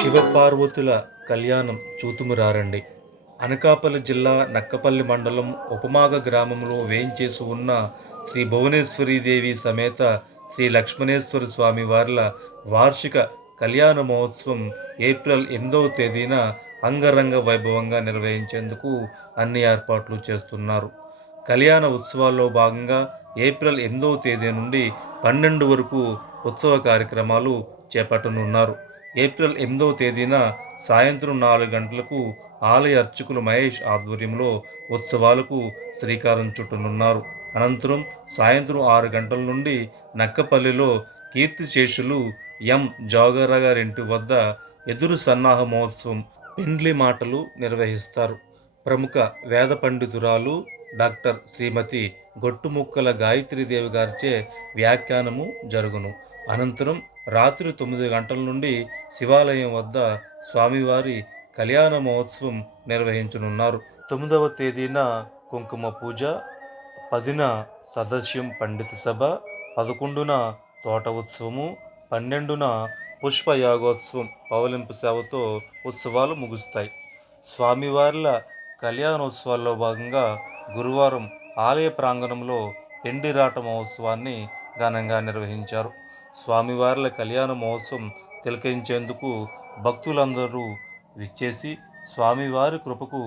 శివపార్వతుల కళ్యాణం చూతుమురారండి. అనకాపల్లి జిల్లా నక్కపల్లి మండలం ఉపమాగ గ్రామంలో వేంచేసి ఉన్న శ్రీ భువనేశ్వరీదేవి సమేత శ్రీ లక్ష్మణేశ్వర స్వామి వార్ల వార్షిక కళ్యాణ మహోత్సవం ఏప్రిల్ 8వ తేదీన అంగరంగ వైభవంగా నిర్వహించేందుకు అన్ని ఏర్పాట్లు చేస్తున్నారు. కళ్యాణ ఉత్సవాల్లో భాగంగా ఏప్రిల్ 8వ తేదీ నుండి 12 వరకు ఉత్సవ కార్యక్రమాలు చేపట్టనున్నారు. ఏప్రిల్ 8వ తేదీన సాయంత్రం 4 గంటలకు ఆలయ అర్చకులు మహేష్ ఆధ్వర్యంలో ఉత్సవాలకు శ్రీకారం చుట్టనున్నారు. అనంతరం సాయంత్రం 6 గంటల నుండి నక్కపల్లిలో కీర్తిశేషులు ఎం జోగారావు గారింటి వద్ద ఎదురు సన్నాహ మహోత్సవం పెండ్లి మాటలు నిర్వహిస్తారు. ప్రముఖ వేద పండితురాలు డాక్టర్ శ్రీమతి గొట్టుముక్కల గాయత్రీదేవి గారిచే వ్యాఖ్యానము జరుగును. అనంతరం రాత్రి 9 గంటల నుండి శివాలయం వద్ద స్వామివారి కళ్యాణ మహోత్సవం నిర్వహించనున్నారు. 9వ తేదీన కుంకుమ పూజ, 10న సదస్యం పండిత సభ, 11న తోట ఉత్సవము, 12న పుష్పయాగోత్సవం పవలింపు సేవతో ఉత్సవాలు ముగుస్తాయి. స్వామివార్ల కళ్యాణోత్సవాల్లో భాగంగా గురువారం ఆలయ ప్రాంగణంలో పెండిరాట మహోత్సవాన్ని ఘనంగా నిర్వహించారు. స్వామివార్ల కళ్యాణ మహోత్సవం తిలకించేందుకు భక్తులందరూ విచ్చేసి స్వామివారి కృపకు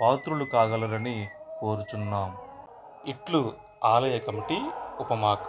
పాత్రులు కాగలరని కోరుచున్నాం. ఇట్లు ఆలయ కమిటీ ఉపమాక.